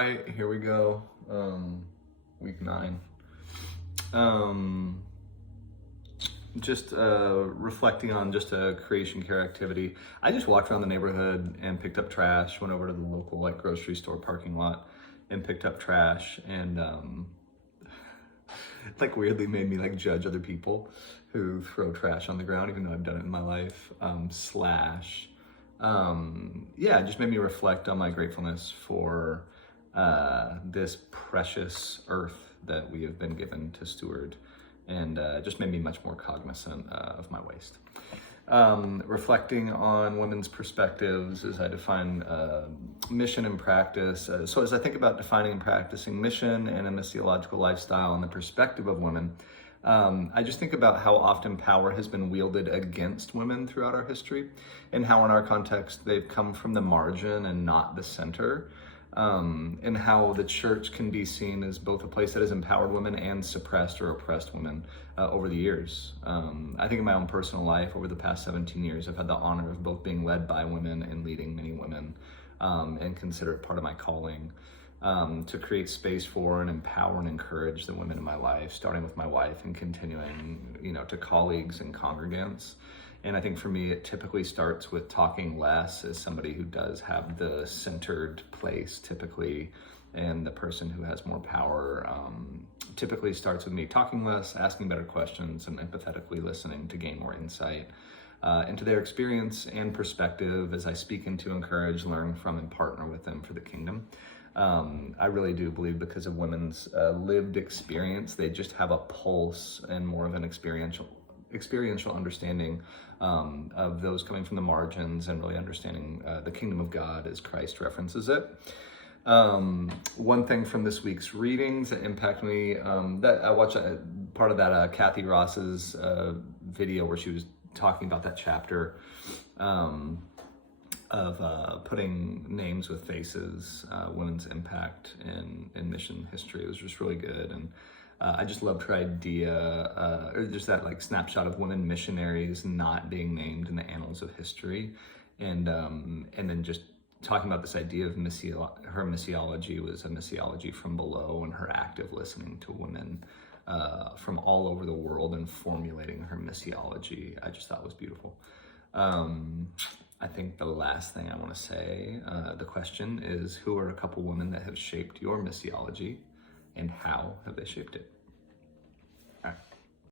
right, here we go. Week 9. Just reflecting on just a creation care activity. I just walked around the neighborhood and picked up trash, went over to the local grocery store parking lot and picked up trash, and weirdly made me judge other people who throw trash on the ground, even though I've done it in my life. It just made me reflect on my gratefulness for this precious earth that we have been given to steward, and just made me much more cognizant of my waste. Reflecting on women's perspectives as I define mission and practice. So as I think about defining and practicing mission and a missiological lifestyle and the perspective of women, I just think about how often power has been wielded against women throughout our history, and how in our context they've come from the margin and not the center, and how the church can be seen as both a place that has empowered women and suppressed or oppressed women over the years. I think in my own personal life over the past 17 years, I've had the honor of both being led by women and leading many women, and consider it part of my calling. To create space for and empower and encourage the women in my life, starting with my wife and continuing, to colleagues and congregants. And I think for me, it typically starts with talking less as somebody who does have the centered place typically, and the person who has more power typically starts with me talking less, asking better questions, and empathetically listening to gain more insight into their experience and perspective as I speak into, encourage, learn from, and partner with them for the kingdom. I really do believe because of women's lived experience, they just have a pulse and more of an experiential understanding of those coming from the margins, and really understanding the kingdom of God as Christ references it. One thing from this week's readings that impacted me, that I watched part of that Kathy Ross's video where she was talking about that chapter of putting names with faces, women's impact in mission history. It was just really good, and I just loved her idea, or just that snapshot of women missionaries not being named in the annals of history, and then just talking about this idea of her missiology was a missiology from below, and her active listening to women from all over the world and formulating her missiology. I just thought was beautiful. I think the last thing I want to say, the question is, who are a couple women that have shaped your missiology, and how have they shaped it?